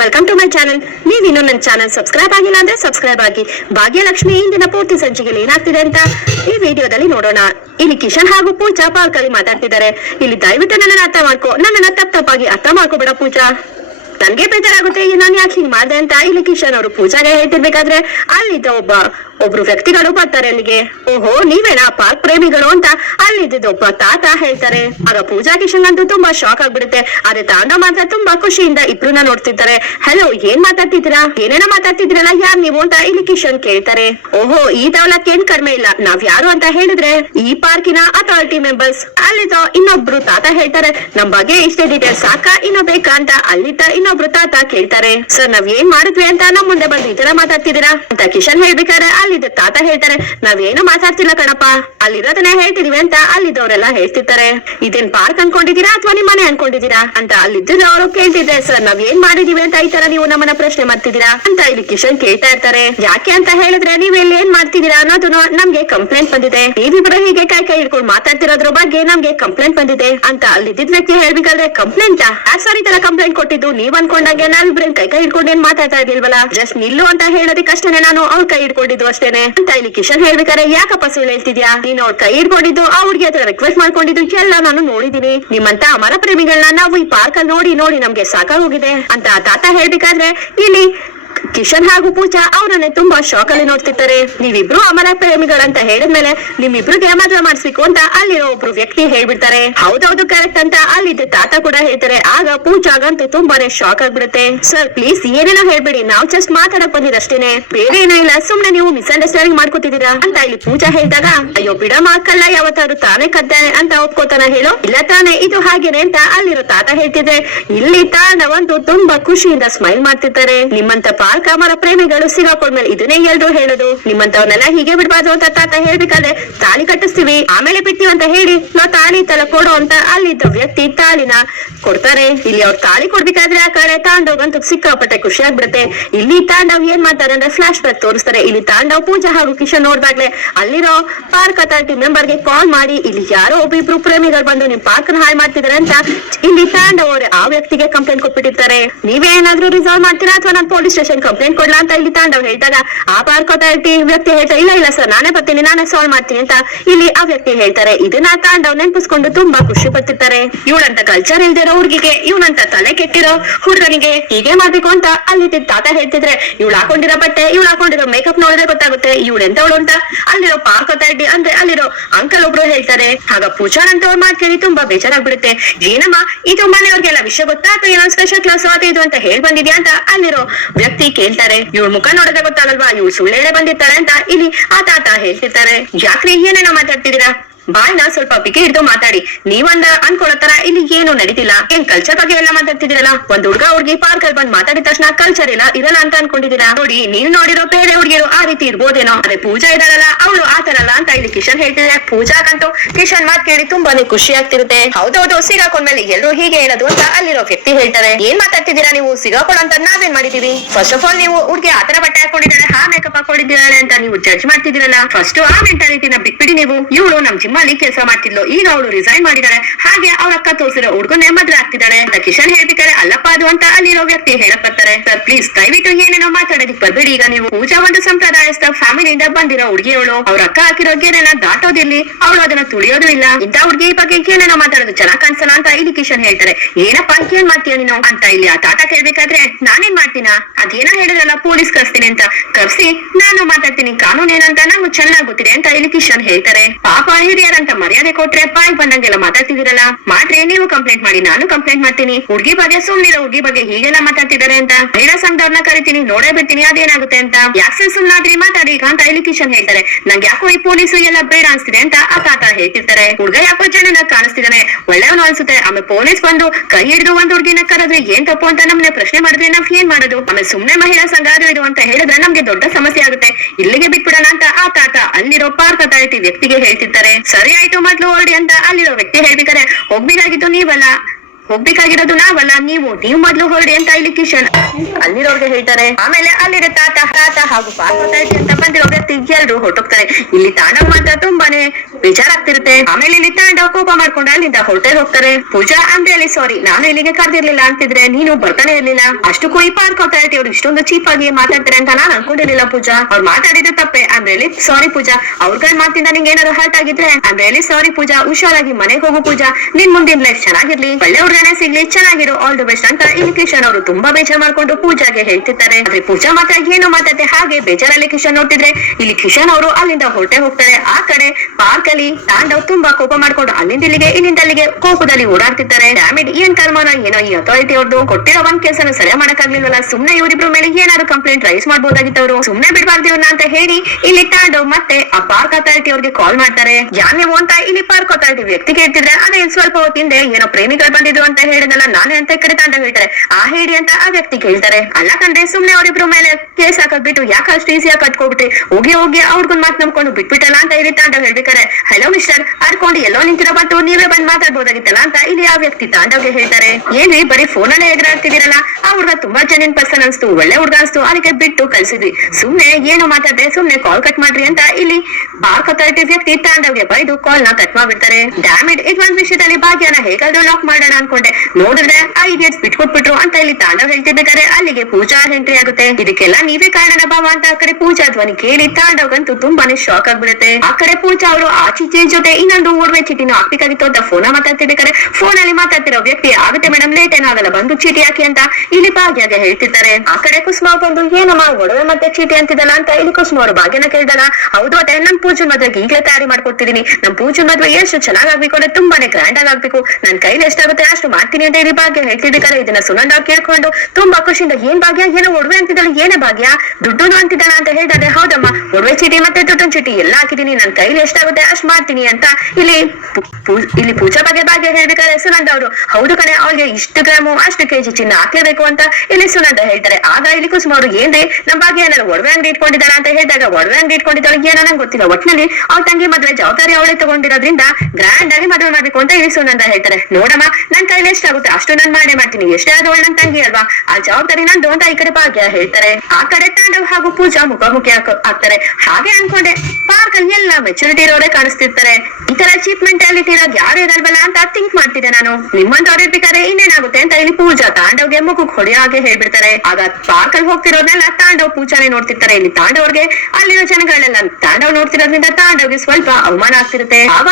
Welcome to my channel ನೀವು ಇನ್ನೂ ನನ್ನ ಚಾನಲ್ ಸಬ್ಸ್ಕ್ರೈಬ್ ಆಗಿಲ್ಲ ಅಂದ್ರೆ ಸಬ್ಸ್ಕ್ರೈಬ್ ಆಗಿ. ಭಾಗ್ಯಲಕ್ಷ್ಮಿ ಇಂದಿನ ಪೂರ್ತಿ ಸಂಚಿಕೆಯಲ್ಲಿ ಏನಾಗ್ತಿದೆ ಅಂತ ಈ ವಿಡಿಯೋದಲ್ಲಿ ನೋಡೋಣ. ಇಲ್ಲಿ ಕಿಶನ್ ಹಾಗೂ ಪೂಜಾ ಪಾರ್ಕ್ ಅಲ್ಲಿ ಮಾತಾಡ್ತಿದ್ದಾರೆ. ಇಲ್ಲಿ ದಯವಿಟ್ಟು ನನ್ನನ್ನು ಅರ್ಥ ಮಾಡ್ಕೋ. ನನ್ನನ್ನು ತಪ್ಪ ತಪ್ಪಾಗಿ ಅರ್ಥ ಮಾಡ್ಕೋಬೇಡ ಪೂಜಾ. ನನ್ಗೆ ಬೇಜಾರಾಗುತ್ತೆ ನಾನು ಯಾಕೆ ಹಿಂಗ್ ಮಾಡಿದೆ ಅಂತ. ಇಲ್ಲಿ ಕಿಶನ್ ಅವರು ಪೂಜಾಗೆ ಹೇಳ್ತಿರ್ಬೇಕಾದ್ರೆ ಅಲ್ಲಿದ್ದ ಒಬ್ಬ ಒಬ್ರು ವ್ಯಕ್ತಿಗಳು ಬರ್ತಾರೆ ಅಲ್ಲಿಗೆ. ಓಹೋ, ನೀವೇನಾ ಪಾರ್ಕ್ ಪ್ರೇಮಿಗಳು ಅಂತ? ಅಲ್ಲಿದ್ದ ಒಬ್ಬ ತಾತ ಹೇಳ್ತಾರೆ. ಆಗ ಪೂಜಾ ಕಿಶನ್ ಅಂತೂ ತುಂಬಾ ಶಾಕ್ ಆಗ್ಬಿಡುತ್ತೆ. ಆದ್ರೆ ತಾಂಡ ಮಾತ್ರ ತುಂಬಾ ಖುಷಿಯಿಂದ ಇಬ್ರುನ ನೋಡ್ತಿದ್ದಾರೆ ಹಲೋ ಏನ್ ಮಾತಾಡ್ತಿದ್ದೀರಾ? ಏನೇನ ಮಾತಾಡ್ತಿದ್ದೀರಲ್ಲ, ಯಾರ್ ನೀವು ಅಂತ ಇಲ್ಲಿ ಕಿಶನ್ ಕೇಳ್ತಾರೆ. ಓಹೋ, ಈ ದೌಲಕ್ಕೆ ಏನ್ ಕಡಿಮೆ ಇಲ್ಲ. ನಾವ್ ಯಾರು ಅಂತ ಹೇಳಿದ್ರೆ ಈ ಪಾರ್ಕಿನ ಅಥಾರಿಟಿ ಮೆಂಬರ್ಸ್ ಅಲ್ಲಿದ್ದ ಇನ್ನೊಬ್ರು ತಾತ ಹೇಳ್ತಾರೆ, ನಮ್ ಬಗ್ಗೆ ಇಷ್ಟೇ ಡೀಟೇಲ್ಸ್ ಸಾಕ? ಇನ್ನೂ ಬೇಕಾ ಅಂತ? ಅಲ್ಲಿದ್ದ ಇನ್ನೊಬ್ರು ತಾತ ಕೇಳ್ತಾರೆ, ಸರ್, ನಾವ್ ಏನ್ ಮಾಡಿದ್ವಿ ಅಂತ ನಮ್ ಮುಂದೆ ಬಂದು ಈ ತರ ಮಾತಾಡ್ತಿದ್ದೀರಾ? ಅಂತ ಕಿಶನ್ ಹೇಳ್ಬೇಕಾದ್ರೆ ಅಲ್ಲಿದ್ದ ತಾತ ಹೇಳ್ತಾರೆ, ನಾವೇನು ಮಾತಾಡ್ತಿಲ್ಲ ಕಣಪ್ಪ. ಅಲ್ಲಿರೋದನ್ನ ಹೇಳ್ತಿದೀವಿ ಅಂತ ಅಲ್ಲಿದ್ದವರೆಲ್ಲ ಹೇಳ್ತಿರ್ತಾರೆ. ಇದೇನ್ ಪಾರ್ಕ್ ಅನ್ಕೊಂಡಿದೀರಾ ಅಥವಾ ನಿಮ್ ಮನೆ ಅನ್ಕೊಂಡಿದೀರಾ ಅಂತ ಅಲ್ಲಿದ್ದವರು ಕೇಳ್ತಿದ್ದೆ ಸರ್ ನಾವ್ ಏನ್ ಮಾಡಿದೀವಿ ಅಂತ ಈ ತರ ನೀವು ನಮ್ಮನ್ನ ಪ್ರಶ್ನೆ ಮಾಡ್ತಿದೀರಾ ಅಂತ ಇಲ್ಲಿ ಕಿಶನ್ ಕೇಳ್ತಾ ಇರ್ತಾರೆ. ಯಾಕೆ ಅಂತ ಹೇಳಿದ್ರೆ ನೀವ್ ಇಲ್ಲಿ ಏನ್ ಮಾಡ್ತಿದೀರಾ ಅನ್ನೋದು ನಮ್ಗೆ ಕಂಪ್ಲೇಂಟ್ ಬಂದಿದೆ. ನೀವಿಬ್ರು ಹೀಗೆ ಕೈ ಕೈ ಹಿಡ್ಕೊಂಡು ಮಾತಾಡ್ತಿರೋದ್ರ ಬಗ್ಗೆ ನಮ್ಗೆ ಕಂಪ್ಲೇಂಟ್ ಬಂದಿದೆ. ಅಂತ ಅಲ್ಲಿದ್ದ ವ್ಯಕ್ತಿ ಹೇಳ್ಬೇಕಾದ್ರೆ ಕಂಪ್ಲೇಂಟ್ ಸರ್ ಈ ತರ ಕಂಪ್ಲೇಂಟ್ ಕೊಟ್ಟಿದ್ದು? ನೀವ್ ಅನ್ಕೊಂಡಾಗೆ ನಾವಿಬ್ರೇನ್ ಕೈ ಕೈ ಹಿಡ್ಕೊಂಡು ಏನ್ ಮಾತಾಡ್ತಾ ಇದ್ದಿಲ್ವಲ್ಲ ಜಸ್ಟ್ ನಿಲ್ಲು ಅಂತ ಹೇಳೋದಕ್ಕಷ್ಟೇನೆ ನಾನು ಅವ್ರ ಕೈ ಹಿಡ್ಕೊಂಡಿದ್ದು ಅಷ್ಟೇನೆ ಅಂತ ಇಲ್ಲಿ ಕಿಶನ್ ಹೇಳ್ಬೇಕಾರೆ ಯಾಕಪ್ಪ ಸುಳ್ಳು ಹೇಳ್ತಿದ್ಯಾ? ನೀನು ಅವ್ರ ಕೈ ಹಿಡ್ಕೊಂಡಿದ್ದು, ಆ ಹುಡುಗಿ ರಿಕ್ವೆಸ್ಟ್ ಮಾಡ್ಕೊಂಡಿದ್ದು, ಎಲ್ಲ ನಾನು ನೋಡಿದೀನಿ ನಿಮ್ಮಂತ ಅಮರ ಪ್ರೇಮಿಗಳನ್ನ ನಾವು ಈ ಪಾರ್ಕ್ ಅಲ್ಲಿ ನೋಡಿ ನೋಡಿ ನಮ್ಗೆ ಸಾಕಾಗೋಗಿದೆ ಅಂತ ತಾತ ಹೇಳ್ಬೇಕಾದ್ರೆ, ಇಲ್ಲಿ ಕಿಶನ್ ಹಾಗೂ ಪೂಜಾ ಅವರನ್ನೇ ತುಂಬಾ ಶಾಕ್ ಅಲ್ಲಿ ನೋಡ್ತಿರ್ತಾರೆ. ನೀವಿಬ್ರು ಅಮರ ಪ್ರೇಮಿಗಳಂತ ಹೇಳಿದ್ಮೇಲೆ ನಿಮ್ಮಿಬ್ರಿಗೆ ಮದುವೆ ಮಾಡಿಸ್ಬೇಕು ಅಂತ ಅಲ್ಲಿರೋ ಒಬ್ರು ವ್ಯಕ್ತಿ ಹೇಳ್ಬಿಡ್ತಾರೆ. ಹೌದೌದು ಕರೆಕ್ಟ್ ಅಂತ ಅಲ್ಲಿದ್ದ ತಾತ ಕೂಡ ಹೇಳ್ತಾರೆ. ಆಗ ಪೂಜಾ ಪೂಜಾಗಂತೂ ತುಂಬಾನೇ ಶಾಕ್ ಆಗ್ಬಿಡುತ್ತೆ. ಸರ್ ಪ್ಲೀಸ್ ಏನೇನೋ ಹೇಳ್ಬೇಡಿ. ನಾವು ಜಸ್ಟ್ ಮಾತಾಡಕ್ ಬಂದಿದ್ದಷ್ಟೇನೆ. ಬೇರೆ ಏನೋ ಇಲ್ಲ. ಸುಮ್ನೆ ನೀವು ಮಿಸ್ಅಂಡರ್ಸ್ಟ್ಯಾಂಡಿಂಗ್ ಮಾಡ್ಕೊತಿದ್ದೀರಾ? ಅಂತ ಇಲ್ಲಿ ಪೂಜಾ ಹೇಳಿದಾಗ, ಅಯ್ಯೋ ಬಿಡ ಮಾಕಲ್ಲ ಯಾವತ್ತಾದ್ರು ತಾನೇ ಕದ್ದಾನೆ ಅಂತ ಒಪ್ಕೋತಾನ ಹೇಳೋ? ಇಲ್ಲ ತಾನೆ, ಇದು ಹಾಗೇನೆ ಅಂತ ಅಲ್ಲಿರೋ ತಾತ ಹೇಳ್ತಿದ್ರೆ ಇಲ್ಲಿ ತಾಂಡವಂತೂ ತುಂಬಾ ಖುಷಿಯಿಂದ ಸ್ಮೈಲ್ ಮಾಡ್ತಿದ್ದಾರೆ ನಿಮ್ಮಂತ ಪಾರ್ಕ್ ಅಮರ ಪ್ರೇಮಿಗಳು ಸಿಗಾಕೊಂಡ್ಮೇಲೆ ಇದನ್ನೇ ಎಲ್ರು ಹೇಳೋದು. ನಿಮ್ಮಂತವನ್ನೆಲ್ಲ ಹೀಗೆ ಬಿಡ್ಬಾರ್ದು ಅಂತ ತಾತ ಹೇಳ್ಬೇಕಾದ್ರೆ ತಾಳಿ ಕಟ್ಟಿಸ್ತೀವಿ. ಆಮೇಲೆ ಬಿಡ್ತೀವಿ ಅಂತ ಹೇಳಿ ನಾವು ತಾಳಿ ತಲ ಕೊಡು ಅಂತ ಅಲ್ಲಿದ್ದ ವ್ಯಕ್ತಿ ತಾಳಿನ ಕೊಡ್ತಾರೆ. ಇಲ್ಲಿ ಅವ್ರು ತಾಳಿ ಕೊಡ್ಬೇಕಾದ್ರೆ ಆ ಕಡೆ ತಾಂಡವ್ ಅಂತೂ ಸಿಕ್ಕಾಪಟ್ಟೆ ಖುಷಿ ಆಗ್ಬಿಡುತ್ತೆ ಇಲ್ಲಿ ತಾಂಡವ್ ಏನ್ ಮಾಡ್ತಾರೆ ಅಂದ್ರೆ ಫ್ಲಾಶ್ ಬ್ಯಾಕ್ ತೋರಿಸ್ತಾರೆ. ಇಲ್ಲಿ ತಾಂಡವ್ ಪೂಜಾ ಹಾಗೂ ಕಿಶನ್ ನೋಡ್ದಾಗ್ಲೆ ಅಲ್ಲಿರೋ ಪಾರ್ಕ್ ಅಥಾರಿಟಿ ಮೆಂಬರ್ಗೆ ಕಾಲ್ ಮಾಡಿ, ಇಲ್ಲಿ ಯಾರೋ ಒಬ್ಬಿಬ್ರು ಪ್ರೇಮಿಗಳು ಬಂದು ನಿಮ್ ಪಾರ್ಕ್ನ ಹಾಳು ಮಾಡ್ತಿದಾರೆ ಅಂತ ಇಲ್ಲಿ ತಾಂಡವ್ ಅವ್ರೆ ಆ ವ್ಯಕ್ತಿಗೆ ಕಂಪ್ಲೇಂಟ್ ಕೊಟ್ಬಿಟ್ಟಿರ್ತಾರೆ. ನೀವೇ ಏನಾದ್ರೂ ರಿಸಾಲ್ವ್ ಮಾಡ್ತೀರಾ ಅಥವಾ ನಾನು ಪೊಲೀಸ್ ಸ್ಟೇಷನ್ ಕಂಪ್ಲೇಂಟ್ ಕೊಡ್ಲಾ ಅಂತ ಇಲ್ಲಿ ತಾಂಡವ್ ಹೇಳ್ದಾಗ, ಆ ಪಾರ್ಕ್ ಅಥಾರಿಟಿ ವ್ಯಕ್ತಿ ಹೇಳ್ತಾ, ಇಲ್ಲ ಇಲ್ಲ ಸರ್ ನಾನೇ ಬರ್ತೀನಿ, ನಾನೇ ಸಾಲ್ವ್ ಮಾಡ್ತೀನಿ ಅಂತ ಇಲ್ಲಿ ಆ ವ್ಯಕ್ತಿ ಹೇಳ್ತಾರೆ. ಇದನ್ನ ತಾಂಡವ್ ನೆನಪಿಸ್ಕೊಂಡು ತುಂಬಾ ಖುಷಿ ಪಡ್ತಿರ್ತಾರೆ. ಇವಳಂತ ಕಲ್ಚರ್ ಇಲ್ದಿರೋ ಹುಡುಗಿಗೆ ಇವನಂತ ತಲೆ ಕೆಟ್ಟಿರೋ ಹುಡುಗನಿಗೆ ಹೀಗೆ ಮಾಡ್ಬೇಕು ಅಂತ ಅಲ್ಲಿ ತಾತ ಹೇಳ್ತಿದ್ರೆ, ಇವ್ಳು ಹಾಕೊಂಡಿರೋ ಬಟ್ಟೆ, ಇವ್ಳು ಹಾಕೊಂಡಿರೋ ಮೇಕಪ್ ನೋಡಿದ್ರೆ ಗೊತ್ತಾಗುತ್ತೆ, ಇವಳು ಎಂತವಳು ಅಂತ? ಅಲ್ಲಿರೋ ಪಾರ್ಕ್ ಅಥಾರಿಟಿ ಅಂದ್ರೆ ಅಲ್ಲಿರೋ ಅಂಕಲ್ ಒಬ್ರು ಹೇಳ್ತಾರೆ, ಆಗ ಪೂಜಾರ್ ಅಂತ ಅವ್ರು ಮಾತು ಕೇಳಿ ತುಂಬಾ ಬೇಜಾರಾಗ್ಬಿಡುತ್ತೆ. ಏನಮ್ಮ ಇದು ಮನೆಯವ್ರಿಗೆಲ್ಲ ವಿಷಯ ಗೊತ್ತಾ ಅಥವಾ ಏನೋ ಸ್ಪೆಷಲ್ ಕ್ಲಾಸ್ ಅದು ಇದು ಅಂತ ಹೇಳ್ ಬಂದಿದ್ಯಾ ಅಂತ? ಅಲ್ಲಿರೋ ವ್ಯಕ್ತಿ ಕೇಳ್ತಾರೆ, ಇವಳು ಮುಖ ನೋಡಿದ್ರೆ ಗೊತ್ತಾಗಲ್ವಾ, ಇವ್ಳು ಸುಳ್ಳೇಳೆ ಬಂದಿರ್ತಾರೆ ಅಂತ ಇಲ್ಲಿ ಆ ತಾತ ಹೇಳ್ತಿರ್ತಾರೆ. ಯಾಕ್ರಿ ಏನೇನೋ ಮಾತಾಡ್ತಿದ್ದೀರಾ? ಬಾಯ್ನ ಸ್ವಲ್ಪ ಬಿಗಿ ಹಿಡಿದು ಮಾತಾಡಿ. ನೀವನ್ನ ಅನ್ಕೊಳ್ಳೋ ತರ ಇಲ್ಲಿ ಏನು ನಡೀತಿಲ್ಲ. ಏನ್ ಕಲ್ಚರ್ ಬಗ್ಗೆ ಎಲ್ಲ ಮಾತಾಡ್ತಿದ್ದೀರಲ್ಲ? ಒಂದ್ ಹುಡುಗ ಹುಡ್ಗಿ ಪಾರ್ಕ್ ಅಲ್ಲಿ ಬಂದ್ ಮಾತಾಡಿದ ತಕ್ಷಣ ಕಲ್ಚರ್ ಇಲ್ಲ ಇರಲ್ಲ ಅಂತ ಅನ್ಕೊಂಡಿದ್ದೀರಾ? ನೋಡಿ ನೀವು ನೋಡಿರೋ ಬೇರೆ ಹುಡುಗಿರು ಆ ರೀತಿ ಇರ್ಬೋದೇನೋ? ಅದೇ ಪೂಜಾ ಇದಾರಲ್ಲ ಅವಳು ಆತರಲ್ಲ ಅಂತ ಇಲ್ಲಿ ಕಿಶನ್ ಹೇಳ್ತಿದ್ರೆ ಪೂಜಾಗಂತೂ ಕಿಶನ್ ಮಾತ್ ಕೇಳಿ ತುಂಬಾನೇ ಖುಷಿ ಆಗ್ತಿರುತ್ತೆ. ಹೌದೌದು, ಸಿಗಾಕೊಂಡ್ಮೇಲೆ ಎಲ್ರು ಹೀಗೆ ಹೇಳೋದು ಅಂತ ಅಲ್ಲಿರೋ ವ್ಯಕ್ತಿ ಹೇಳ್ತಾರೆ. ಏನ್ ಮಾತಾಡ್ತಿದ್ದೀರಾ ನೀವು? ಸಿಗಾಕೊಳ್ಳೋ ಅಂತ ನಾವೇನ್ ಮಾಡಿದೀವಿ? ಫಸ್ಟ್ ಆಫ್ ಆಲ್ ನೀವು ಹುಡ್ಗಿ ಆತರ ಬಟ್ಟೆ ಹಾಕೊಂಡಿದ್ದಾರೆ ಹಾ ಮೇಕಪ್ ಹಾಕೊಂಡಿದ್ದಾಳೆ ಅಂತ ನೀವು ಜಡ್ಜ್ ಮಾಡ್ತಿದ್ದೀರಲ್ಲ. ಫಸ್ಟ್ ಆ ಮೆಂಟಾಲಿಟಿನ ಬಿಟ್ಬಿಡಿ ನೀವು. ಇವಳು ನಮ್ ಜಿಮ್ ಅಲ್ಲಿ ಕೆಲಸ ಮಾಡ್ತಿದ್ಲು. ಈಗ ಅವಳು ರಿಸೈನ್ ಮಾಡಿದಾಳೆ. ಹಾಗೆ ಅವ್ರ ಅಕ್ಕ ತೋರಿಸಿರೋ ಹುಡುಗನೇ ಮದ್ವೆ ಆಗ್ತಿದ್ದಾಳೆ ಅಂತ ಕಿಶನ್ ಹೇಳ್ಬೇಕಾರೆ ಅಂತ ಅಲ್ಲಿರೋ ವ್ಯಕ್ತಿ ಹೇಳಕ್ ಬರ್ತಾರೆ ಸರ್ ಪ್ಲೀಸ್ ದಯವಿಟ್ಟು ಏನೇನೋ ಮಾತಾಡೋದಕ್ಕೆ ಬರ್ಬೇಡಿ. ಈಗ ನೀವು ಪೂಜಾ ಒಂದು ಸಂಪ್ರದಾಯಸ್ಥ ಫ್ಯಾಮಿಲಿಯಿಂದ ಬಂದಿರೋ ಹುಡುಗಿಯವಳು, ಅವ್ರ ಅಕ್ಕ ಹಾಕಿರೋ ಗೆರೆನ ದಾಟೋದಿರ್ಲಿ. ಅವಳು ಅದನ್ನ ತುಳಿಯೋದು ಇಲ್ಲ. ಇಂತ ಹುಡುಗಿ ಬಗ್ಗೆ ಏನೇನೋ ಮಾತಾಡೋದು ಚೆನ್ನಾಗ್ ಕಾಣಿಸಲ್ಲ ಅಂತ ಇಲ್ಲಿ ಕಿಶನ್ ಹೇಳ್ತಾರೆ. ಏನಪ್ಪ, ಏನ್ ಮಾಡ್ತೀಯ ನೀನು? ಅಂತ ಇಲ್ಲಿ ಆ ತಾತ ಕೇಳ್ಬೇಕಾದ್ರೆ, ನಾನೇನ್ ಮಾಡ್ತೀನ? ಅದೇನ ಹೇಳಿದ್ರಲ್ಲ, ಪೊಲೀಸ್ ಕರ್ಸ್ತೀನಿ ಅಂತ. ಕರ್ಸಿ, ನಾನು ಮಾತಾಡ್ತೀನಿ. ಕಾನೂನ್ ಏನಂತ ನಂಗೆ ಚೆನ್ನಾಗಿ ಗೊತ್ತಿದೆ ಅಂತ ಇಲ್ಲಿ ಕಿಶನ್ ಹೇಳ್ತಾರೆ. ಪಾಪ ಹಿರಿಯರಂತ ಮರ್ಯಾದೆ ಕೊಟ್ರೆ ಬಾಯ್ ಬಂದಂಗೆಲ್ಲ ಮಾತಾಡ್ತಿದ್ದೀರಲ್ಲ. ಮಾಡ್ರಿ ನೀವು ಕಂಪ್ಲೇಂಟ್ ಮಾಡಿ, ನಾನು ಕಂಪ್ಲೇಂಟ್ ಮಾಡ್ತೀನಿ. ಹುಡುಗಿ ಬಗ್ಗೆ ಸುಮ್ನಿರೋ, ಹುಡುಗಿ ಬಗ್ಗೆ ಹೀಗೆಲ್ಲ ಮಾತಾಡ್ತಿದ್ದಾರೆ ಅಂತ? ಮಹಿಳಾ ಕರಿತೀನಿ, ನೋಡೇ ಬಿಡ್ತೀನಿ, ಅದೇನಾಗುತ್ತೆ ಅಂತ? ಯಾಕೆ ಸುಮ್ನಾದ್ರಿ ಮಾತಾಡಿ ಅಂತ ಇಲ್ಲಿ ಕಿಶನ್ ಹೇಳ್ತಾರೆ. ನಂಗೆ ಯಾಕೋ ಈ ಪೊಲೀಸು ಎಲ್ಲ ಬೇಡ ಅನ್ಸ್ತಿದೆ ಅಂತ ಆ ತಾತ ಹೇಳ್ತಿರ್ತಾರೆ. ಹುಡುಗ ಯಾಕೋ ಜನನ ಕಾಣಿಸ್ತಿದಾನೆ ಒಳ್ಳೆಯವನು ಅನ್ಸುತ್ತೆ. ಆಮೇಲೆ ಪೊಲೀಸ್ ಬಂದು ಕೈ ಹಿಡಿದು ಒಂದ್ ಹುಡುಗಿನ ಕರೆದ್ರೆ ಏನ್ ತಪ್ಪು ಅಂತ ನಮ್ನೆ ಪ್ರಶ್ನೆ ಮಾಡಿದ್ರೆ ನಾವ್ ಏನ್ ಮಾಡೋದು? ಆಮೇಲೆ ಸುಮ್ನೆ ಮಹಿಳಾ ಸಂಘ ಅದು ಇದು ಅಂತ ಹೇಳಿದ್ರೆ ನಮ್ಗೆ ದೊಡ್ಡ ಸಮಸ್ಯೆ ಆಗುತ್ತೆ. ಇಲ್ಲಿಗೆ ಬಿಟ್ಬಿಡೋಣ ಅಂತ ಆ ತಾತ ಅಲ್ಲಿರೋ ಪಾರ್ಕ್ ಅಥಾರಿಟಿ ವ್ಯಕ್ತಿಗೆ ಹೇಳ್ತಿರ್ತಾರೆ. ಸರಿ ಆಯ್ತು ಮೊದ್ಲು ಹೊರಡಿ ಅಂತ ಅಲ್ಲಿರೋ ವ್ಯಕ್ತಿ ಹೇಳ್ಬೇಕಾರೆ ಹೋಗ್ಬೇಕಾಗಿತ್ತು ನೀವಲ್ಲ. ಹೋಗ್ಬೇಕಾಗಿರೋದು ನಾವಲ್ಲ, ನೀವು ನೀವು ಮೊದ್ಲು ಹೊರಡಿ ಅಂತ ಇಲ್ಲಿ ಕಿಶನ್. ಅಲ್ಲಿರೋರ್ಗೆ ಹೇಳ್ತಾರೆ, ಆಮೇಲೆ ಅಲ್ಲಿರೋ ತಾತ ತಾತ ಹಾಗೂ ಪಾರ್ವತಿ ಅಂತ ಬಂದಿರೋ ವ್ಯಕ್ತಿ ಎಲ್ರು ಹೊರಟೋಗ್ತಾರೆ. ಇಲ್ಲಿ ತಾಂಡವ್ ಮಾತ್ರ ತುಂಬಾನೇ ಬೇಜಾರಾಗ್ತಿರುತ್ತೆ ಆಮೇಲೆ ಇಲ್ಲಿ ತಾಂಡ ಕೋಪ ಮಾಡ್ಕೊಂಡು ಅಲ್ಲಿಂದ ಹೊರಟೇ ಹೋಗ್ತಾರೆ. ಪೂಜಾ ಅಂದ್ರೆ ಅಲ್ಲಿ ಸಾರಿ ನಾನು ಇಲ್ಲಿಗೆ ಕರೆದಿರ್ಲಿಲ್ಲ ಅಂತಿದ್ರೆ ನೀನು ಬರ್ತಾನೆ ಇರ್ಲಿಲ್ಲ. ಅಷ್ಟು ಈ ಪಾರ್ಕ್ ಅಥಾರಿಟಿ ಅವ್ರು ಇಷ್ಟೊಂದು ಚೀಪ್ ಆಗಿ ಮಾತಾಡ್ತಾರೆ ಅಂತ ನಾನು ಅನ್ಕೊಂಡಿರ್ಲಿಲ್ಲ ಪೂಜಾ. ಅವ್ರು ಮಾತಾಡಿದ್ರೆ ತಪ್ಪೆ. ಅಂದ್ರೆ ಅಲ್ಲಿ ಸಾರಿ ಪೂಜಾ ಅವ್ರಗಳ ಮಾತಿಂದ ನಿಂಗೆ ಏನಾದ್ರು ಹರ್ಟ್ ಆಗಿದ್ರೆ? ಅಂದ್ರೆ ಅಲ್ಲಿ ಸಾರಿ ಪೂಜಾ, ಹುಷಾರಾಗಿ ಮನೆಗೆ ಹೋಗು ಪೂಜಾ. ನಿನ್ ಮುಂದಿನ ಲೈಫ್ ಚೆನ್ನಾಗಿರ್ಲಿ. ಒಳ್ಳೆ ಹುಡುಗನೇ ಸಿಗ್ಲಿ, ಚೆನ್ನಾಗಿರೋ. ಆಲ್ ದ ಬೆಸ್ಟ್ ಅಂತ ಇಲ್ಲಿ ಕಿಶನ್ ಅವರು ತುಂಬಾ ಬೇಜಾರ್ ಮಾಡ್ಕೊಂಡು ಪೂಜಾಗೆ ಹೇಳ್ತಿರ್ತಾರೆ. ಆದ್ರೆ ಪೂಜಾ ಮಾತ್ರ ಏನು ಮಾತಾಡ್ತೆ ಹಾಗೆ ಬೇಜಾರಲ್ಲಿ ಕಿಶನ್ ನೋಡ್ತಿದ್ರೆ ಇಲ್ಲಿ ಕಿಶನ್ ಅವರು ಅಲ್ಲಿಂದ ಹೊರಟೆ ಹೋಗ್ತಾರೆ. ಆ ಕಡೆ ಪಾರ್ಕ್ ಅಲ್ಲಿ ತಾಂಡವ್ ತುಂಬಾ ಕೋಪ ಮಾಡ್ಕೊಂಡು ಅಲ್ಲಿಂದ ಇಲ್ಲಿಗೆ, ಇಲ್ಲಿಂದ ಅಲ್ಲಿಗೆ ಕೋಪದಲ್ಲಿ ಓಡಾಡ್ತಿದ್ದಾರೆ. ಡ್ಯಾಮಿಡ್ ಏನ್ ಕರ್ಮನ ಏನೋ ಈ ಅಥಾರಿಟಿ ಅವ್ರದ್ದು ಕೊಟ್ಟಿರೋ ಒಂದ್ ಕೆಲಸನ ಸರಿಯಾಗಿ ಮಾಡಕ್ಕಾಗ್ಲಿಲ್ವಲ್ಲ? ಸುಮ್ನೆ ಇವರಿಬ್ರು ಮೇಲೆ ಏನಾದ್ರು ಕಂಪ್ಲೇಂಟ್ ರೈಸ್ ಮಾಡ್ಬೋದಾಗಿತ್ತು ಅವರು ಸುಮ್ನೆ ಬಿಡ್ಬಾರ್ದು ಇವ್ರನ್ನ ಅಂತ ಹೇಳಿ ಇಲ್ಲಿ ತಾಂಡವ್ ಮತ್ತೆ ಆ ಪಾರ್ಕ್ ಅಥಾರಿಟಿ ಅವ್ರಿಗೆ ಕಾಲ್ ಮಾಡ್ತಾರೆ. ಯಾನ್ ಅಂತ ಇಲ್ಲಿ ಪಾರ್ಕ್ ಅಥಾರಿಟಿ ವ್ಯಕ್ತಿ ಕೇಳ್ತಿದ್ರೆ ಅದೇ ಸ್ವಲ್ಪ ಹೊತ್ತಿಂದೆ ಏನೋ ಪ್ರೇಮಿಗಳು ಬಂದಿದ್ರು ಅಂತ ಹೇಳಿದಲ್ಲ ನಾನೇ ಅಂತ ಈ ಕಡೆ ತಾಂಡವ್ ಹೇಳ್ತಾರೆ. ಆ ಹೇಳಿ ಅಂತ ಆ ವ್ಯಕ್ತಿ ಕೇಳ್ತಾರೆ. ಅಲ್ಲ ಕಂಡ್ರೆ ಸುಮ್ನೆ ಅವರಿಬ್ರು ಮೇಲೆ ಕೇಸ್ ಹಾಕದ್ ಬಿಟ್ಟು ಯಾಕೆ ಅಷ್ಟು ಈಸಿಯಾಗಿ ಕಟ್ಕೊಬಿಟ್ರಿ? ಹೋಗಿ ಹೋಗಿ ಅವ್ರಿಗೊಂದ್ ಮಾತು ನಂಬ್ಕೊಂಡು ಬಿಟ್ಬಿಟ್ಟಲ್ಲ ಅಂತ ಇಲ್ಲಿ ತಾಂಡವ್ ಹೇಳ್ಬೇಕಾರೆ ಹಲೋ ಮಿಸ್ಟರ್ ಆಡ್ಕೊಂಡು ಎಲ್ಲೋ ನಿಂತಿರೋ ಬಟ್ಟು ನೀವೇ ಬಂದ್ ಮಾತಾಡ್ಬೋದಾಗಿತ್ತಲ್ಲ ಅಂತ ಇಲ್ಲಿ ಯಾವ ವ್ಯಕ್ತಿ ತಾಂಡವ್ಗೆ ಹೇಳ್ತಾರೆ. ಏನ್ರಿ, ಬರೀ ಫೋನ್ ಅಲ್ಲೇ ಎದುರಾಡ್ತಿದ್ದೀರಲ್ಲ? ಆ ಹುಡುಗ ತುಂಬಾ ಜನನ್ ಪರ್ಸನ್ ಅನ್ಸ್ತು, ಒಳ್ಳೆ ಹುಡುಗ ಅನ್ಸ್ತು. ಅದಕ್ಕೆ ಬಿಟ್ಟು ಕಳ್ಸಿದ್ವಿ. ಸುಮ್ನೆ ಏನು ಮಾತಾಡ್ದೆ, ಸುಮ್ನೆ ಕಾಲ್ ಕಟ್ ಮಾಡ್ರಿ ಅಂತ ಇಲ್ಲಿ ಪಾರ್ಕ್ ಅಥಾರಿಟಿ ವ್ಯಕ್ತಿ ತಾಂಡವ್ಗೆ ಬೈದು ಕಾಲ್ನ ಕಟ್ ಮಾಡ್ಬಿಡ್ತಾರೆ. ಡ್ಯಾಮಿಡ್ ಇದ್ ಒಂದ್ ವಿಷಯದಲ್ಲಿ ಭಾಗ್ಯನ ಹೇಗಾದ್ರೂ ಲಾಕ್ ಮಾಡೋಣ ಅನ್ಕೊಂಡೆ. ನೋಡಿದ್ರೆ ಆ ಇಡಿಯಟ್ಸ್ ಬಿಟ್ಕೊಟ್ಬಿಟ್ರು ಅಂತ ಇಲ್ಲಿ ತಾಂಡವ್ ಹೇಳ್ತಿರ್ಬೇಕಾದ್ರೆ ಅಲ್ಲಿಗೆ ಪೂಜಾ ಎಂಟ್ರಿ ಆಗುತ್ತೆ. ಇದಕ್ಕೆಲ್ಲ ನೀವೇ ಕಾರಣ ಬಾವ ಅಂತ ಆ ಕಡೆ ಪೂಜಾ ಧ್ವನಿ ಕೇಳಿ ತಾಂಡವ್ಗಂತೂ ತುಂಬಾನೇ ಶಾಕ್ ಆಗ್ಬಿಡುತ್ತೆ. ಆ ಕಡೆ ಪೂಜಾ ಅವರು ಆಚೀಚೆ ಜೊತೆ ಇನ್ನೊಂದು ಊರ್ವೆ ಚೀಟಿನ ಹಾಕ್ಬೇಕಾಗಿತ್ತು ಅಂತ ಫೋನ ಮಾತಾಡ್ತಿರ್ಬೇಕಾದ್ರೆ ಫೋನ್ ಅಲ್ಲಿ ಮಾತಾಡ್ತಿರೋ ವ್ಯಕ್ತಿ, ಆಗುತ್ತೆ ಮೇಡಮ್ ಲೇಟ್ ಏನಾಗಲ್ಲ ಬಂದು ಚೀಟಿ ಹಾಕಿ ಅಂತ. ಇಲ್ಲಿ ಭಾಗ್ಯಗೆ ಹೇಳ್ತಿದ್ದಾರೆ. ಆ ಕಡೆ ಕುಸುಮ ಬಂದು, ಏನಮ್ಮ, ಒಡವೆ ಮತ್ತೆ ಚೀಟಿ ಅಂತಿದ್ದಲ್ಲ ಅಂತ? ಇಲ್ಲಿ ಕುಸುಮ ಅವರು ಭಾಗ್ಯನ ಕೇಳಿದಾಗ, ಹೌದು ಅದೇ ನಮ್ ಪೂಜೆ ಮದ್ವೆಗೆ ಈಗಲೇ ತಯಾರಿ ಮಾಡ್ಕೊಡ್ತಿದೀನಿ. ನಮ್ ಪೂಜೆ ಮದ್ವೆ ಎಷ್ಟು ಚೆನ್ನಾಗ್ ಆಗ್ಬೇಕು ಅಂದ್ರೆ ತುಂಬಾನೇ ಗ್ರ್ಯಾಂಡ್ ಆಗಿ ಆಗ್ಬೇಕು ನನ್ ಕೈಲಿ ಎಷ್ಟಾಗುತ್ತೆ ಅಷ್ಟು ಮಾಡ್ತೀನಿ ಅಂತ ಇಲ್ಲಿ ಭಾಗ್ಯ ಹೇಳ್ತಿದ್ದಾರೆ ಇದನ್ನ ಸುನಂದ ಕೇಳ್ಕೊಂಡು, ತುಂಬಾ ಖುಷಿಯಿಂದ, ಏನ್ ಭಾಗ್ಯ? ಏನೋ ಒಡವೆ ಅಂತಿದ್ದಾಳೆ ಏನೇ ಭಾಗ್ಯ? ದುಡ್ಡು ಅಂತಿದ್ದಾಳ ಅಂತ ಹೇಳಿದ್ರೆ ಹೌದಮ್ಮ, ಒಡವೆ ಚೀಟಿ ಮತ್ತೆ ದುಡ್ಡು ಚೀಟಿ ಎಲ್ಲ ಹಾಕಿದೀನಿ. ನನ್ ಕೈಲಿ ಎಷ್ಟಾಗುತ್ತೆ ಅಷ್ಟ್ ಮಾಡ್ತೀನಿ ಅಂತ. ಇಲ್ಲಿ ಇಲ್ಲಿ ಪೂಜಾ ಬಗ್ಗೆ ಭಾಗ್ಯ ಹೇಳ್ಬೇಕಾದ್ರೆ ಸುನಂದ ಅವರು, ಹೌದು ಕಣೆ, ಅವ್ಳಿಗೆ ಇಷ್ಟು ಗ್ರಾಮು, ಅಷ್ಟು ಕೆಜಿ ಚಿನ್ನ ಹಾಕ್ಲೇಬೇಕು ಅಂತ. ಇಲ್ಲಿ ಸುನಂದ ಹೇಳ್ತಾರೆ, ಆಗ ಇಲ್ಲಿ ಕುಸುಮ ಅವರು ಏನ್ರಿ? ನಮ್ ಬಗ್ಗೆ ಏನಾದ್ರು ಒಡವೆ ಅಂಗಡಿ ಇಟ್ಕೊಂಡಿದ್ದಾರೆ ಅಂತ ಹೇಳಿದಾಗ ಒಡವೆ ಅಂಗಡಿ ಇಟ್ಕೊಂಡಿದ್ದಾಳೆ ಏನೋ ನಂಗೆ ಗೊತ್ತಿಲ್ಲ. ಒಟ್ಟಿನಲ್ಲಿ ಅವ್ರ ತಂಗಿ ಮದ್ವೆ ಜವಾಬ್ದಾರಿ ಅವಳೇ ತಗೊಂಡಿರೋದ್ರಿಂದ ಗ್ರ್ಯಾಂಡ್ ಆಗಿ ಮದುವೆ ಮಾಡ್ಬೇಕು ಅಂತ ಇಲ್ಲಿ ಸುನಂದ ಹೇಳ್ತಾರೆ. ನೋಡಮ್ಮ, ನನ್ ಕೈಲಿ ಎಷ್ಟಾಗುತ್ತೆ? ಅಷ್ಟು ನಾನ್ ಮಾಡೇ ಮಾಡ್ತೀನಿ. ಎಷ್ಟೇ ಆದ್ರೂ ಅವಳು ನನ್ ತಂಗಿ ಅಲ್ವಾ? ಆ ಜವಾಬ್ದಾರಿ ನಂದು ಅಂತ ಈ ಕಡೆ ಭಾಗ್ಯ ಹೇಳ್ತಾರೆ. ಆ ಕಡೆ ತಾಂಡವ್ ಹಾಗೂ ಪೂಜಾ ಮುಖಾಮುಖಿ ಆಗ್ತಾರೆ ಹಾಗೆ ಅನ್ಕೊಂಡೆ ಪಾರ್ಕ್ ಅಲ್ಲಿ ಎಲ್ಲ ಮೆಚುರಿಟಿ ಇರೋರೇ ಕಾಣಿಸ್ತಿರ್ತಾರೆ ಈ ತರ ಚೀಪ್ ಮೆಂಟಾಲಿಟಿ ಯಾರು ಇರಲ್ವಲ್ಲ ಅಂತ ಥಿಂಕ್ ಮಾಡ್ತಿದ್ದೆ ನಾನು. ನಿಮ್ಮಂತವ್ರು ಇರ್ಬೇಕಾದ್ರೆ ಇನ್ನೇನಾಗುತ್ತೆ ಅಂತ ಇಲ್ಲಿ ಪೂಜಾ ತಾಂಡವ್ಗೆ ಮುಖಕ್ಕೆ ಹೊಡೆಯೋ ಹಾಗೆ ಹೇಳ್ಬಿಡ್ತಾರೆ. ಆಗ ಪಾರ್ಕ್ ಅಲ್ಲಿ ಹೋಗ್ತಿರೋದ್ನೆಲ್ಲ ತಾಂಡವ್ ಪೂಜಾನೆ ನೋಡ್ತಿರ್ತಾರೆ. ಇಲ್ಲಿ ತಾಂಡವ್ರಿಗೆ ಅಲ್ಲಿರೋ ಜನಗಳೆಲ್ಲ ತಾಂಡವ್ ನೋಡ್ತಿರೋದ್ರಿಂದ ತಾಂಡವ್ಗೆ ಸ್ವಲ್ಪ ಅವಮಾನ ಆಗ್ತಿರುತ್ತೆ. ಆಗ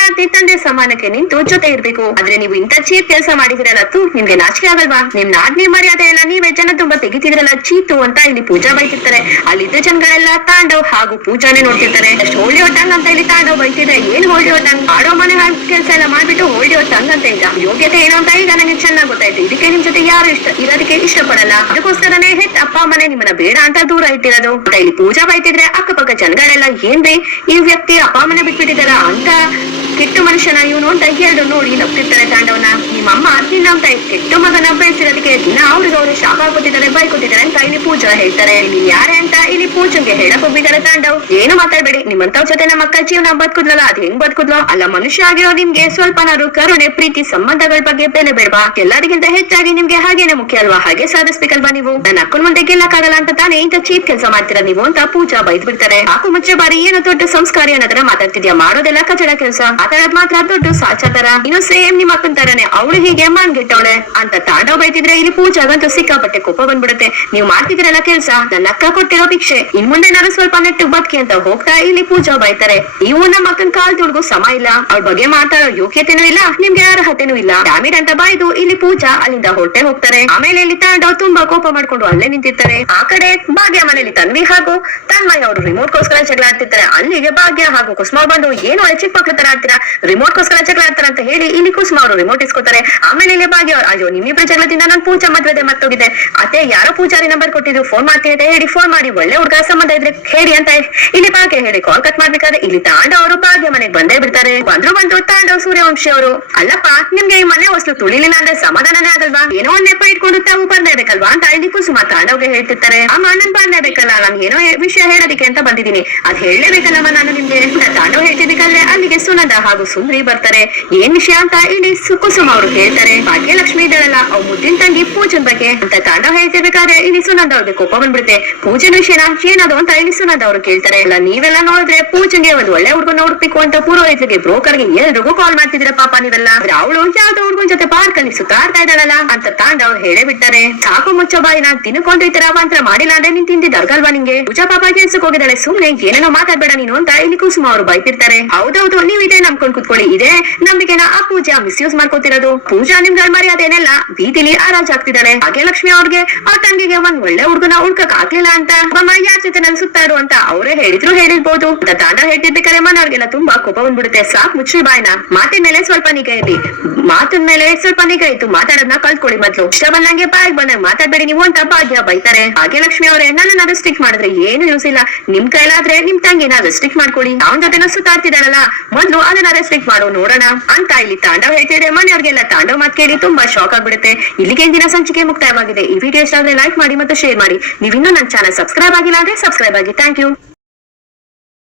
ನಾತಿ ತಂದೆ ಸಮಾನಕ್ಕೆ ನಿಂತು ಜೊತೆ ಇರ್ಬೇಕು. ಆದ್ರೆ ನೀವು ಇಂತ ಚೀಪ್ ಕೆಲಸ ಮಾಡಿದಿರಲ್ಲ ತು ನಿಮ್ಗೆ ನಾಚಿಕೆ ಆಗಲ್ವಾ? ನಿಮ್ ನಾಡ್ನಿ ಮರ್ಯಾದೆ ಎಲ್ಲ ನೀವೇ ಜನ ತುಂಬಾ ತೆಗಿತಿದ್ರಲ್ಲ ಚೀತು ಅಂತ ಇಲ್ಲಿ ಪೂಜಾ ಬೈತಿರ್ತಾರೆ. ಅಲ್ಲಿದ್ದ ಜನಗಳೆಲ್ಲ ತಾಂಡವ್ ಹಾಗೂ ಪೂಜಾನೆ ನೋಡ್ತಿರ್ತಾರೆ. ಹೋಳಿ ಹೊಟ್ಟಂಗ್ ಅಂತ ಇಲ್ಲಿ ತಾಂಡವ್ ಬೈತಿದ್ರೆ ಏನ್ ಹೋಳಿ ನಾನು ಆಡೋ ಮನೆ ಕೆಲಸ ಎಲ್ಲ ಮಾಡ್ಬಿಟ್ಟು ಹೋಳಿ ಹೊಟ್ಟಂಗ್ ಅಂತ ಈಗ ಯೋಗ್ಯತೆ ಏನು ಅಂತ ಈಗ ನನಗೆ ಚೆನ್ನಾಗಿ ಗೊತ್ತಾಯ್ತು. ಇದಕ್ಕೆ ನಿಮ್ ಜೊತೆ ಯಾರು ಇಷ್ಟ? ಇರೋದಕ್ಕೆ ಇಷ್ಟಪಡಲ್ಲ. ಅದಕ್ಕೋಸ್ಕರನೇ ಹೆತ್ ಅಪ್ಪ ಮನೆ ನಿಮ್ಮನ್ನ ಬೇಡ ಅಂತ ದೂರ ಇಟ್ಟಿರೋದು. ಇಲ್ಲಿ ಪೂಜಾ ಬೈತಿದ್ರೆ ಅಕ್ಕಪಕ್ಕ ಜನಗಳೆಲ್ಲ ಏನ್ರಿ? ಈ ವ್ಯಕ್ತಿ ಅಪ್ಪ ಮನೆ ಬಿಟ್ಬಿಟ್ಟಿದಾರ ಅಂತ ಕೆಟ್ಟ ಮನುಷ್ಯನ ಇವನು ಅಂತ ಎರಡು ನೋಡಿ ನಗ್ತಿರ್ತಾರೆ ತಾಂಡವನ. ನಿಮ್ಮಮ್ಮ ನಿನ್ನ ಅಂತ ಕೆಟ್ಟ ಮಗನ ಬಯಸಿರೋದಕ್ಕೆ ದಿನ ಅವ್ರಿಗೆ ಅವರು ಶಾಪ ಕೊಟ್ಟಿದ್ದಾರೆ ಬೈಕೊಟ್ಟಿದ್ದಾರೆ ಅಂತ ಇಲ್ಲಿ ಪೂಜಾ ಹೇಳ್ತಾರೆ. ನೀನ್ ಯಾರೇ ಅಂತ ಇಲ್ಲಿ ಪೂಜಂಗೆ ಹೇಳಕ್ ಹೋಗಿದ್ದಾರೆ ತಾಂಡವ್. ಏನು ಮಾತಾಡ್ಬೇಡಿ ನಿಮ್ಮಂತವ್ ಜೊತೆ ನಮ್ಮ ಅಕ್ಕ ಜೀವನ ಬದುಕುದ್ಲಲ್ಲ, ಅದ್ ಹೆಂಗ್ ಬದುಕುದ್ಲೋ? ಅಲ್ಲ, ಮನುಷ್ಯ ಆಗಿರೋ ನಿಮ್ಗೆ ಸ್ವಲ್ಪನಾದ್ರು ಕರುಣೆ, ಪ್ರೀತಿ, ಸಂಬಂಧಗಳ ಬಗ್ಗೆ ಬೆಲೆ ಬೇಡವಾ? ಎಲ್ಲರಿಗಿಂತ ಹೆಚ್ಚಾಗಿ ನಿಮ್ಗೆ ಹಾಗೇನೆ ಮುಖ್ಯ ಅಲ್ವಾ? ಹಾಗೆ ಸಾಧಿಸ್ಬೇಕಲ್ವಾ ನೀವು? ನನ್ನ ಅಕ್ಕನ ಮುಂದೆ ಗೆಲ್ಲಕ್ಕಾಗಲ್ಲ ಅಂತ ತಾನೇ ಇಂತ ಚೀಪ್ ಕೆಲಸ ಮಾಡ್ತೀರಾ ನೀವು ಅಂತ ಪೂಜಾ ಬೈದ್ ಬಿಡ್ತಾರೆ ಹಾಕು ಮುಚ್ಚೆ ಬಾರಿ ಏನೋ ದೊಡ್ಡ ಸಂಸ್ಕಾರಿ ಅನ್ನೋದ್ರ ಮಾತಾಡ್ತಿದ್ಯಾ? ಮಾಡೋದೆಲ್ಲ ಕಚಡ ಕೆಲಸ. ಮಾತಾಡೋದ್ ಮಾತ್ರ ದೊಡ್ಡ ಸಾಚಾತರ ಇನ್ನು ಸೇಮ್ ನಿಮ್ಮ ಅಕ್ಕನ ತರನೇ ಅವಳು ಹೀಗೆ ಮಾನ್ಗೆಟ್ಟವಳೆ ಅಂತ ತಾಂಡವ್ ಬೈತಿದ್ರೆ ಇಲ್ಲಿ ಪೂಜಾಗಂತೂ ಸಿಕ್ಕಾಪಟ್ಟೆ ಕೋಪ ಬಂದ್ಬಿಡುತ್ತೆ. ನೀವು ಮಾಡ್ತಿದ್ರಲ್ಲ ಕೆಲ್ಸ ನನ್ನ ಅಕ್ಕ ಕೊಟ್ಟಿರೋ ಭಿಕ್ಷೆ. ಇನ್ ಮುಂದೆ ನಾನು ಸ್ವಲ್ಪ ನೆಟ್ಟು ಬದುಕಿ ಅಂತ ಹೋಗ್ತಾ ಇಲ್ಲಿ ಪೂಜಾ ಬೈತಾರೆ. ನೀವು ನಮ್ಮ ಅಕ್ಕನ ಕಾಲ್ ತುಳ್ಗೂ ಸಮ ಇಲ್ಲ. ಅವ್ರ ಬಗ್ಗೆ ಮಾತಾಡೋ ಯೋಗ್ಯತೆನೂ ಇಲ್ಲ, ನಿಮ್ಗೆ ಅರ್ಹತೆನೂ ಇಲ್ಲ. ಡ್ಯಾಮಿಡ್ ಅಂತ ಬಾಯ್ದು ಇಲ್ಲಿ ಪೂಜಾ ಅಲ್ಲಿಂದ ಹೊರಟೆ ಹೋಗ್ತಾರೆ. ಆಮೇಲೆ ಇಲ್ಲಿ ತಾಂಡವ್ ತುಂಬಾ ಕೋಪ ಮಾಡ್ಕೊಂಡು ಅಲ್ಲೇ ನಿಂತಿರ್ತಾರೆ. ಆ ಕಡೆ ಭಾಗ್ಯ ಮನೇಲಿ ತನ್ವಿ ಹಾಗೂ ತನ್ಮಯ್ ಅವರು ರಿಮೋಟ್ ಗೋಸ್ಕರ ಜಗಳ ಆಡ್ತಿರ್ತಾರೆ. ಅಲ್ಲಿಗೆ ಭಾಗ್ಯ ಹಾಗೂ ಕುಸುಮ ಬಂದು ಏನು ಅಳಚಿಕ್ ಮಕ್ಳ ತರ ಆಡ್ತೀರಾ? ರಿಮೋಟ್ ಗೋಸ್ಕರ ಜಗಳ ಆಡ್ತಾರ ಅಂತ ಹೇಳಿ ಇಲ್ಲಿ ಕುಸುಮ ಅವರು ರಿಮೋಟ್ ಇಸ್ಕೋತಾರೆ. ಆಮೇಲೆ ಇಲ್ಲಿ ಭಾಗ್ಯ ಅವ್ರು, ಅಯ್ಯೋ, ನಿಮ್ಮಿಬ್ರ ಜಗಳದಿಂದ ನಾನು ಪೂಜಾ ಮದ್ವೆದೆ ಮತ್ತೋಗಿದೆ ಅತ್ತೆ, ಯಾರೋ ಪೂಜಾರಿ ನಂಬರ್ ಕೊಟ್ಟಿದ್ರು. ಫೋನ್ ಮಾಡ್ತಿದ್ದೆ ಹೇಳಿ ಫೋನ್ ಮಾಡಿ ಒಳ್ಳೆ ಹುಡುಗ ಸಂಬಂಧ ಇದ್ರೆ ಹೇಳಿ ಅಂತ ಇಲ್ಲಿ ಭಾಗ್ಯ ಹೇಳಿ ಕಾಲ್ ಕಟ್ ಮಾಡ್ಬೇಕಾದ್ರೆ ಇಲ್ಲಿ ತಾಂಡ ಅವರು ಭಾಗ್ಯ ಮನೆಗೆ ಬಂದೇ ಬಿಡ್ತಾರೆ. ಬಂದ್ರು ಬಂದ್ರು ತಾಂಡವ್ ಸೂರ್ಯವಂಶಿ ಅವರು. ಅಲ್ಲಪ್ಪ, ನಿಮ್ಗೆ ಈ ಮನೆ ಹೊಸಲು ತುಳಿಲಿಲ್ಲ ಅಂದ್ರೆ ಸಮಾಧಾನನೇ ಆಗಲ್ವಾ? ಏನೋ ಒಂದ್ ನೆಪ ಇಟ್ಕೊಂಡು ತಾವು ಬರ್ಲೇಬೇಕಲ್ವಾ ಅಂತ ಅಲ್ಲಿ ಕುಸುಮ ತಾಂಡವ್ಗೆ ಹೇಳ್ತಿರ್ತಾರೆ. ಅಮ್ಮ ಬರ್ಲೇ ಬೇಕಲ್ಲ ನಾನು ಏನೋ ವಿಷಯ ಹೇಳೋದಿಕ್ಕೆ ಅಂತ ಬಂದಿದ್ದೀನಿ. ಅದ್ ಹೇಳಲೇಬೇಕಲ್ಲಮ್ಮ ನಾನು ನಿಮ್ಗೆ? ತಾಂಡವ್ ಹೇಳ್ತಿದ್ದಕ್ಕಲ್ಲೇ ಅಲ್ಲಿಗೆ ಸುನಂದ ಹಾಗೂ ಸುಂದ್ರಿ ಬರ್ತಾರೆ. ಏನ್ ವಿಷಯ ಅಂತ ಇಲ್ಲಿ ಸುಕುಸುಮ ಅವರು ಹೇಳ್ತಾರೆ. ಭಾಗ್ಯಲಕ್ಷ್ಮಿ ಇದ್ದಾಳಲ್ಲ ಅವ್ ಮುದ್ದಿನ ತಂಗಿ ಪೂಜನ್ ಬಗ್ಗೆ. ಅಂತ ತಾಂಡವ ಹೇಳ್ತಿರ್ಬೇಕಾದ್ರೆ ಇಲ್ಲಿ ಸುನಂದ ಅವ್ರಿಗೆ ಕೋಪ ಬಂದ್ಬಿಡುತ್ತೆ. ಪೂಜನ್ ವಿಷಯ ಏನದು ಅಂತ ಇಲ್ಲಿ ಸುನಂದ ಅವರು ಕೇಳ್ತಾರೆ. ಅಲ್ಲ, ನೀವೆಲ್ಲ ನೋಡಿದ್ರೆ ಪೂಜನ್ಗೆ ಒಂದು ಒಳ್ಳೆ ಹುಡುಗ ನೋಡ್ಬೇಕು ಅಂತ ಪೂರ್ವಹಿತರಿಗೆ ಬ್ರೋಕರ್ಗೆ ಎಲ್ರಿಗೂ ಕಾಲ್ ಮಾಡ್ತಿದ್ರ ಪಾಪ ನೀವೆಲ್ಲ. ಅವಳು ಯಾವ್ದೋ ಹುಡುಗನ ಜೊತೆ ಪಾರ್ಕ್ ಅಲ್ಲಿ ಸುತ್ತಾಡ್ತಾ ಇದ್ದಾಳಲ್ಲ ಅಂತ ತಾಂಡವ್ ಹೇಳೇ ಬಿಡ್ತಾರೆ. ಸಾಕು ಮುಚ್ಚ ಬಾಯಿನ ತಿನ್ಕೊಂಡು ಈ ತರ ಅವಾಂತರ ಮಾಡಿಲ್ಲ ಅಂದ್ರೆ ನೀನ್ ತಿಂದಿದ್ದರ್ಗಲ್ವಾ ನಿಂಗೆ? ಪೂಜಾ ಪಾಪ ಕೆಲ್ಸಕ್ಕೆ ಹೋಗಿದ್ದಾಳೆ. ಸುಮ್ನೆ ಏನೇನೋ ಮಾತಾಡ್ಬೇಡ ನೀನು ಅಂತ ಇಲ್ಲಿ ಕುಸುಮ ಅವರು ಬೈತಿರ್ತಾರೆ. ಹೌದೌದು ನೀವ್ ಇದೇ ನಂಬ್ಕೊಂಡ್ ಕುತ್ಕೊಳ್ಳಿ. ಇದೇ ನಂಬಿಕೆನ ಆ ಪೂಜಾ ಮಿಸ್ಯೂಸ್ ಮಾಡ್ಕೊತಿರೋದು. ಪೂಜಾ ನಿಮ್ಗೆ ಮರ್ಯಾದೆನೆಲ್ಲ ಬೀದಿಲಿ ಆರಾಜ್ ಆಗ್ತಿದ್ದಾಳೆ. ಭಾಗ್ಯಲಕ್ಷ್ಮಿ ಅವ್ರಿಗೆ ಅವ್ರ ತಂಗಿಗೆ ಒಂದ್ ಒಳ್ಳೆ ಹುಡುಗನ ಹುಡ್ಕಕ್ ಆಗ್ಲಿಲ್ಲ ಅಂತ. ಅಮ್ಮ ಯಾರ ಜೊತೆ ನನ್ ಸುತ್ತಾಡು ಅಂತ ಅವರೇ ಹೇಳಿದ್ರು ಹೇಳಿರ್ಬೋದು. ತಾಂಡ ಹೇಳ್ತಿರ್ಬೇಕಾದ್ರೆ ಮನವ್ರಿಗೆಲ್ಲ ತುಂಬಾ ಕೋಪ ಬಂದ್ಬಿಡುತ್ತೆ. ಸಾಕ್ ಮುಚ್ಚಿ ಬಾಯ್ನ. ಮಾತಿನ ಮೇಲೆ ಸ್ವಲ್ಪ ನಿಗಾ ಇರ್ಲಿ ಮಾತಿನ ಮೇಲೆ ಸ್ವಲ್ಪ ನಿಗಾ ಇತ್ತು ಮಾತಾಡೋದ್ನ ಕಲ್ತ್ಕೊಳ್ಳಿ ಮೊದ್ಲು. ಇಷ್ಟ ಬಂದಂಗೆ ಬಾಯ್ ಬಂದಂಗೆ ಮಾತಾಡ್ಬೇಡಿ ನೀವು ಅಂತ ಭಾಗ್ಯ ಬೈತಾರೆ. ಹಾಗೆ ಲಕ್ಷ್ಮಿ ಅವರೇ ನನ್ನ ರೆಸ್ಟ್ರಿಕ್ಟ್ ಮಾಡಿದ್ರೆ ಏನು ಯೂಸ್ ಇಲ್ಲ. ನಿಮ್ ಕೈಲಾದ್ರೆ ನಿಮ್ ತಂಗಿನ ರೆಸ್ಟ್ರಿಕ್ಟ್ ಮಾಡ್ಕೊಳ್ಳಿ ಅವನ ಜೊತೆನ ಸುತ್ತಾಡ್ತಿದ್ದಾಳಲ್ಲ ಮೊದ್ಲು ರೆಸ್ಟ್ರಿಕ್ಟ್ ಮಾಡು, ನೋಡೋಣ. ಅಂತ ಇಲ್ಲಿ ತಾಂಡವ್ ಹೇಳ್ತಿದ್ರೆ. ಮನೆಯವ್ರಿಗೆಲ್ಲ ತಾಂಡವ್ ಮಾತ್ ಕೇಳಿ ತುಂಬಾ ಶಾಕ್ ಆಗ್ಬಿಡುತ್ತೆ. ಇಲ್ಲಿಗೆ ಇಂದಿನ ಸಂಚಿಕೆ ಮುಕ್ತಾಯವಾಗಿದೆ. ಈ ವಿಡಿಯೋ ಇಷ್ಟ ಆದ್ರೆ ಲೈಕ್ ಮಾಡಿ ಮತ್ತು ಶೇರ್ ಮಾಡಿ. ನೀವಿನ್ನೂ ನನ್ನ ಚಾನಲ್ ಸಬ್ಸ್ಕ್ರೈಬ್ ಆಗಿಲ್ಲ ಅಂದ್ರೆ ಸಬ್ಸ್ಕ್ರೈಬ್ ಆಗಿ. Thank you